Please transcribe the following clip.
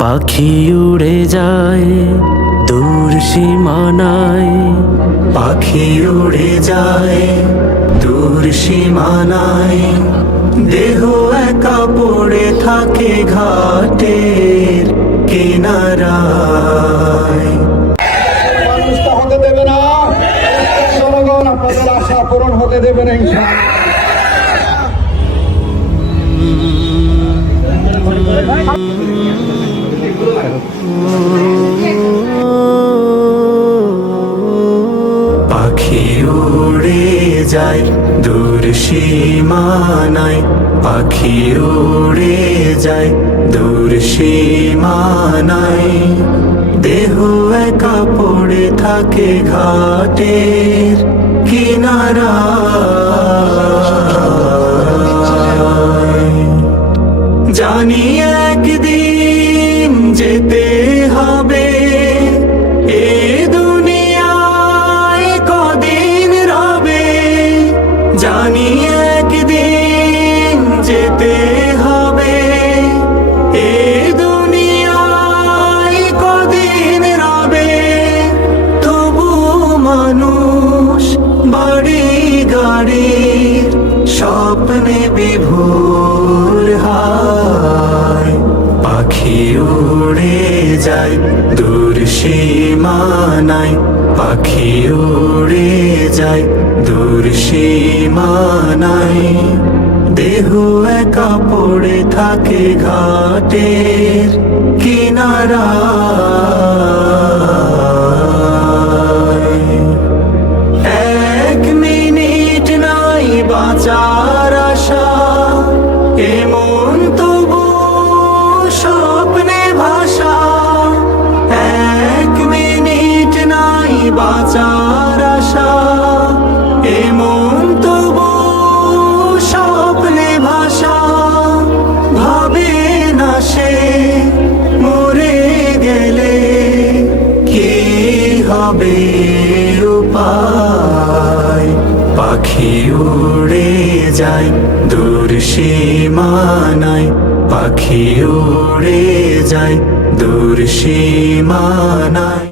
পাখি উড়ে যায় দূর সীমানায়। পাখি উড়ে যায় দূর সীমানায়। দেহ একা পড়ে থাকে ঘাটের কিনারায়। হতে দেবে না। জনগণ আপনাদের আশা পূরণ হতে দেবে না ইনশাআল্লাহ। পাখি উড়ে যায় দূর সীমানায়। পাখি উড়ে যায় দূর সীমানায়। দেহ একা পড়ে থাকে ঘাটের কিনারায় জানি একদিন যেতে হবে। এ দুনিয়ায় কদিন রবে। জানি একদিন যেতে হবে। এ কদিন রবে। তবু মানুষ বাড়ি স্বপ্নে যায় দূর সীমানায়, পাখি উড়ে যায় দূর সীমানায়। দেহ একা পড়ে থাকে ঘাটের কিনারা। এক মিনিট নাই বাঁচার আশা বাঁচার আশা এমন তবু স্বপ্নে ভাষা ভাবে না সে মরে গেলে কি হবে উপায়? পাখি উড়ে যায়, দূর সীমানায়। পাখি উড়ে যায়, দূর সীমানায়।